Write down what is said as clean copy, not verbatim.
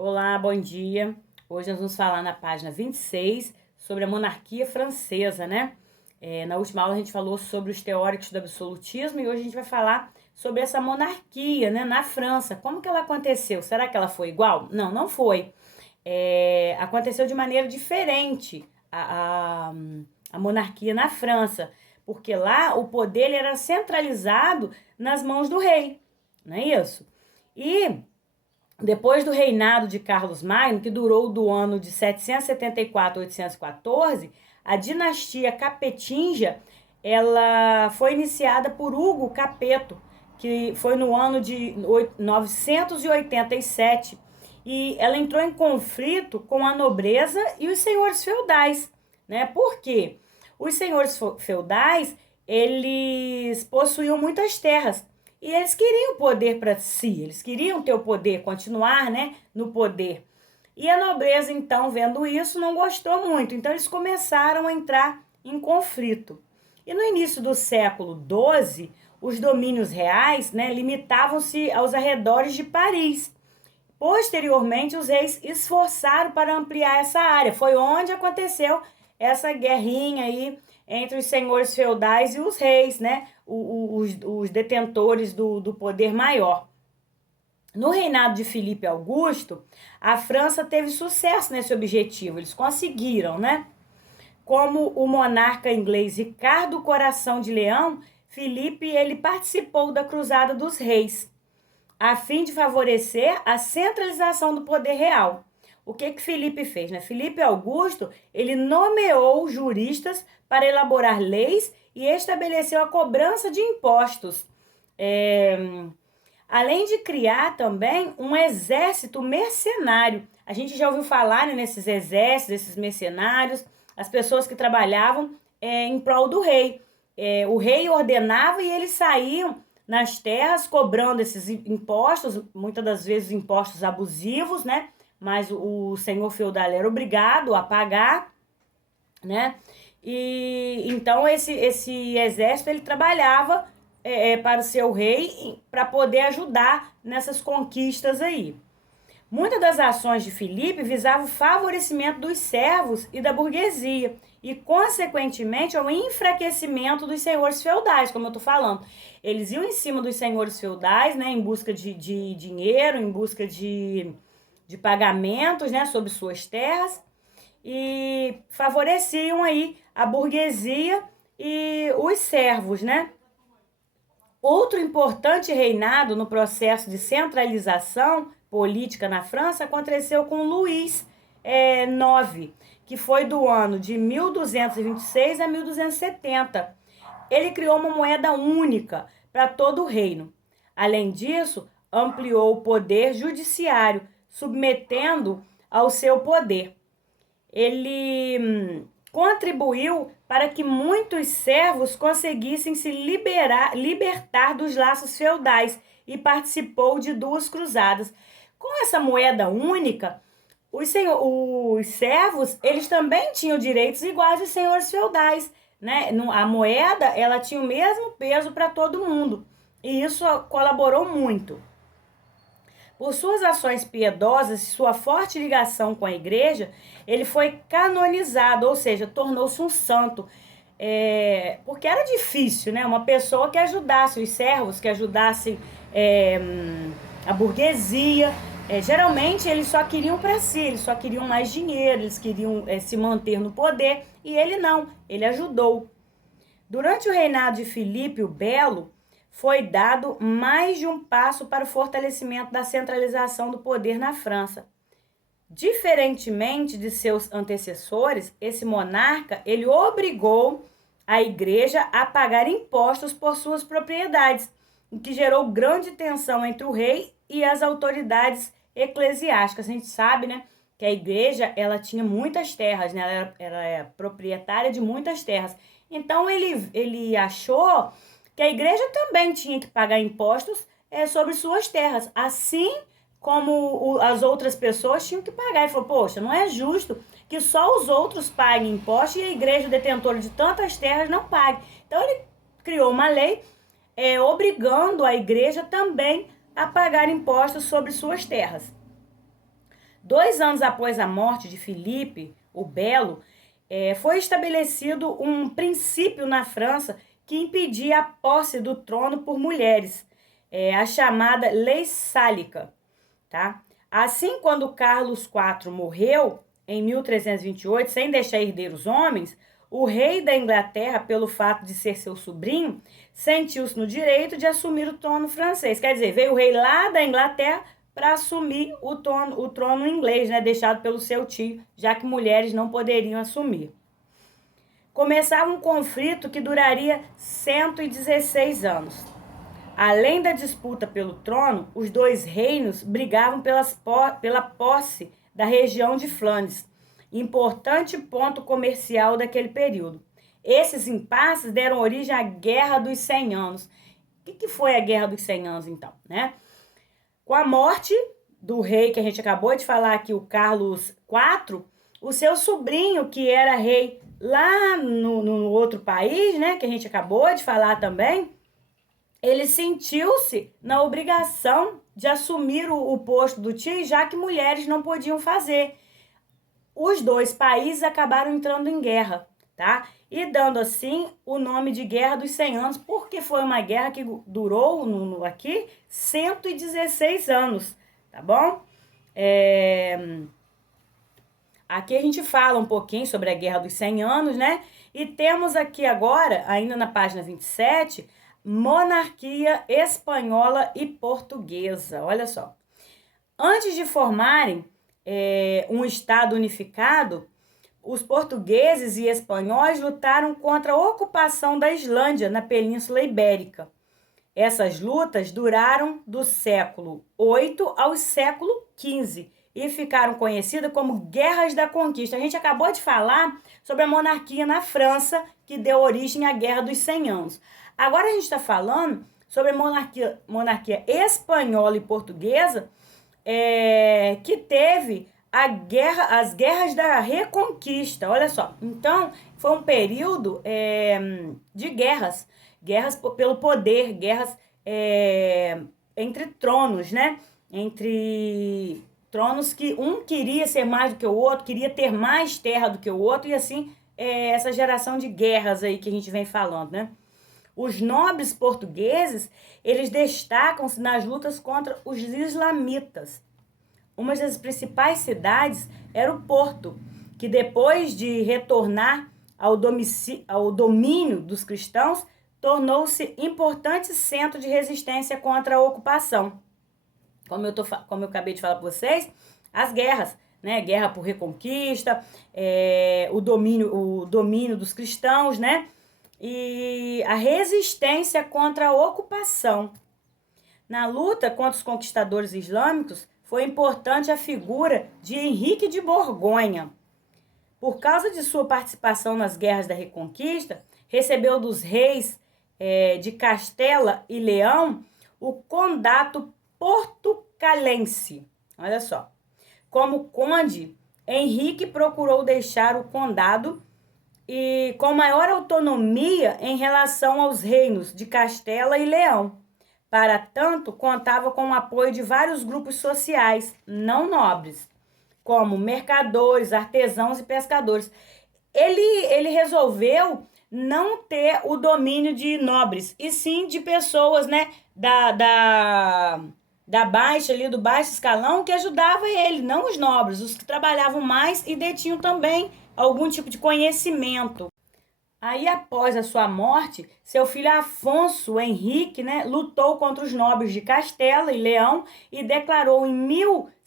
Olá, bom dia. Hoje nós vamos falar na página 26 sobre a monarquia francesa, né? Na última aula a gente falou sobre os teóricos do absolutismo e hoje a gente vai falar sobre essa monarquia, né, na França. Como que ela aconteceu? Será que ela foi igual? Não, não foi. Aconteceu de maneira diferente a monarquia na França, porque lá o poder ele era centralizado nas mãos do rei, não é isso? E depois do reinado de Carlos Magno, que durou do ano de 774 a 814, a dinastia capetinga ela foi iniciada por Hugo Capeto, que foi no ano de 987, e ela entrou em conflito com a nobreza e os senhores feudais, né? Por quê? Os senhores feudais, eles possuíam muitas terras, e eles queriam poder para si, eles queriam ter o poder, continuar, né, no poder. E a nobreza, então, vendo isso, não gostou muito. Então, eles começaram a entrar em conflito. E no início do século XII, os domínios reais, né, limitavam-se aos arredores de Paris. Posteriormente, os reis esforçaram para ampliar essa área. Foi onde aconteceu essa guerrinha aí entre os senhores feudais e os reis, né? Os detentores do poder maior. No reinado de Filipe Augusto, a França teve sucesso nesse objetivo. Eles conseguiram, né? Como o monarca inglês Ricardo Coração de Leão, Filipe ele participou da Cruzada dos Reis, a fim de favorecer a centralização do poder real. O que Filipe fez, né? Filipe Augusto, ele nomeou juristas para elaborar leis e estabeleceu a cobrança de impostos. Além de criar também um exército mercenário. A gente já ouviu falar, né, nesses exércitos, esses mercenários, as pessoas que trabalhavam em prol do rei. O rei ordenava e eles saíam nas terras cobrando esses impostos, muitas das vezes impostos abusivos, né? Mas o senhor feudal era obrigado a pagar, né? E então esse exército ele trabalhava para o seu rei para poder ajudar nessas conquistas aí. Muitas das ações de Filipe visavam o favorecimento dos servos e da burguesia e, consequentemente, ao enfraquecimento dos senhores feudais, como eu estou falando. Eles iam em cima dos senhores feudais, né, em busca de dinheiro, em busca de pagamentos, né, sobre suas terras, e favoreciam aí a burguesia e os servos, né? Outro importante reinado no processo de centralização política na França aconteceu com Luís IX, que foi do ano de 1226 a 1270. Ele criou uma moeda única para todo o reino. Além disso, ampliou o poder judiciário, submetendo ao seu poder. Ele contribuiu para que muitos servos conseguissem se libertar dos laços feudais e participou de duas cruzadas. Com essa moeda única, os servos eles também tinham direitos iguais aos senhores feudais, né? A moeda ela tinha o mesmo peso para todo mundo e isso colaborou muito. Por suas ações piedosas e sua forte ligação com a igreja, ele foi canonizado, ou seja, tornou-se um santo. Porque era difícil, né? Uma pessoa que ajudasse os servos, que ajudasse a burguesia. Geralmente eles só queriam para si, eles só queriam mais dinheiro, eles queriam se manter no poder, e ele não, ele ajudou. Durante o reinado de Filipe o Belo, foi dado mais de um passo para o fortalecimento da centralização do poder na França. Diferentemente de seus antecessores, esse monarca ele obrigou a igreja a pagar impostos por suas propriedades, o que gerou grande tensão entre o rei e as autoridades eclesiásticas. A gente sabe, né, que a igreja ela tinha muitas terras, né, ela é proprietária de muitas terras. Então ele achou que a igreja também tinha que pagar impostos sobre suas terras, assim como as outras pessoas tinham que pagar. Ele falou, poxa, não é justo que só os outros paguem impostos e a igreja detentora de tantas terras não pague. Então ele criou uma lei obrigando a igreja também a pagar impostos sobre suas terras. 2 anos após a morte de Filipe o Belo, foi estabelecido um princípio na França que impedia a posse do trono por mulheres, a chamada Lei Sálica, tá? Assim, quando Carlos IV morreu, em 1328, sem deixar herdeiros homens, o rei da Inglaterra, pelo fato de ser seu sobrinho, sentiu-se no direito de assumir o trono francês. Quer dizer, veio o rei lá da Inglaterra para assumir o trono inglês, né, deixado pelo seu tio, já que mulheres não poderiam assumir. Começava um conflito que duraria 116 anos. Além da disputa pelo trono, os dois reinos brigavam pela posse da região de Flandres, importante ponto comercial daquele período. Esses impasses deram origem à Guerra dos 100 Anos. O que foi a Guerra dos 100 Anos, então? Né? Com a morte do rei que a gente acabou de falar aqui, o Carlos IV, o seu sobrinho, que era rei lá no outro país, né, que a gente acabou de falar também, ele sentiu-se na obrigação de assumir o posto do tio, já que mulheres não podiam fazer. Os dois países acabaram entrando em guerra, tá? E dando assim o nome de Guerra dos 100 Anos, porque foi uma guerra que durou aqui 116 anos, tá bom? Aqui a gente fala um pouquinho sobre a Guerra dos 100 Anos, né? E temos aqui agora, ainda na página 27, monarquia espanhola e portuguesa. Olha só. Antes de formarem um Estado unificado, os portugueses e espanhóis lutaram contra a ocupação da Islândia, na Península Ibérica. Essas lutas duraram do século VIII ao século XV e ficaram conhecidas como Guerras da Conquista. A gente acabou de falar sobre a monarquia na França, que deu origem à Guerra dos 100 Anos. Agora a gente está falando sobre a monarquia espanhola e portuguesa, que teve as guerras da Reconquista. Olha só, então foi um período de guerras pelo poder, guerras entre tronos, né? Entre tronos que um queria ser mais do que o outro, queria ter mais terra do que o outro, e assim, essa geração de guerras aí que a gente vem falando, né? Os nobres portugueses, eles destacam-se nas lutas contra os islamitas. Uma das principais cidades era o Porto, que depois de retornar ao domínio dos cristãos, tornou-se importante centro de resistência contra a ocupação. Como eu acabei de falar para vocês, as guerras, né? Guerra por reconquista, o domínio dos cristãos, né? E a resistência contra a ocupação. Na luta contra os conquistadores islâmicos, foi importante a figura de Henrique de Borgonha. Por causa de sua participação nas guerras da Reconquista, recebeu dos reis de Castela e Leão o condato portucalense. Olha só. Como conde, Henrique procurou deixar o condado e com maior autonomia em relação aos reinos de Castela e Leão. Para tanto, contava com o apoio de vários grupos sociais não nobres, como mercadores, artesãos e pescadores. Ele resolveu não ter o domínio de nobres, e sim de pessoas, né, da baixa ali, do baixo escalão, que ajudava ele, não os nobres, os que trabalhavam mais e detinham também algum tipo de conhecimento. Aí, após a sua morte, seu filho Afonso Henrique, né, lutou contra os nobres de Castela e Leão e declarou em